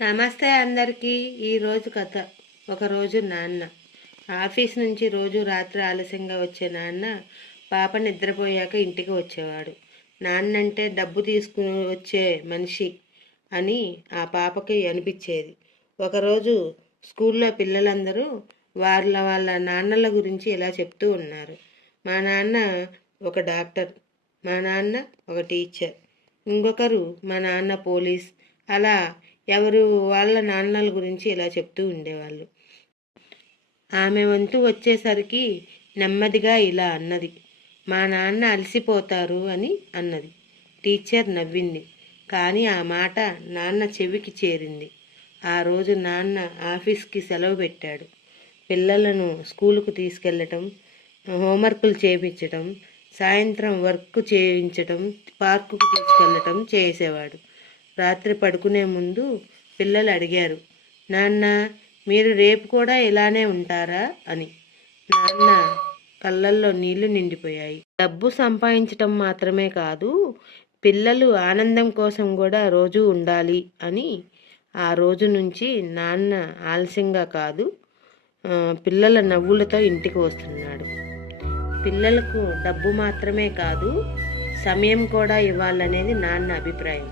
నమస్తే అందరికీ. ఈరోజు కథ. ఒకరోజు నాన్న ఆఫీస్ నుంచి రోజు రాత్రి ఆలస్యంగా వచ్చే నాన్న పాప నిద్రపోయాక ఇంటికి వచ్చేవాడు. నాన్నంటే డబ్బు తీసుకుని వచ్చే మనిషి అని ఆ పాపకి అనిపించేది. ఒకరోజు స్కూల్లో పిల్లలందరూ వాళ్ళ నాన్నల గురించి ఇలా చెప్తూ ఉన్నారు. మా నాన్న ఒక డాక్టర్, మా నాన్న ఒక టీచర్, ఇంకొకరు మా నాన్న పోలీస్, అలా ఎవరు వాళ్ళ నాన్నల గురించి ఇలా చెప్తూ ఉండేవాళ్ళు. ఆమె వంతు వచ్చేసరికి నెమ్మదిగా ఇలా అన్నది, మా నాన్న అలసిపోతారు అని అన్నది. టీచర్ నవ్వింది, కానీ ఆ మాట నాన్న చెవికి చేరింది. ఆ రోజు నాన్న ఆఫీస్కి సెలవు పెట్టాడు. పిల్లలను స్కూలుకు తీసుకెళ్ళటం, హోంవర్కులు చేయించటం, సాయంత్రం వర్క్ చేయించటం, పార్కుకు తీసుకెళ్ళటం చేసేవాడు. రాత్రి పడుకునే ముందు పిల్లలు అడిగారు, నాన్న మీరు రేపు కూడా ఇలానే ఉంటారా అని. నాన్న కళ్ళల్లో నీళ్లు నిండిపోయాయి. డబ్బు సంపాదించటం మాత్రమే కాదు, పిల్లలు ఆనందం కోసం కూడా రోజు ఉండాలి అని ఆ రోజు నుంచి నాన్న ఆలస్యంగా కాదు, పిల్లల నవ్వులతో ఇంటికి వస్తున్నాడు. పిల్లలకు డబ్బు మాత్రమే కాదు, సమయం కూడా ఇవ్వాలనేది నాన్న అభిప్రాయం.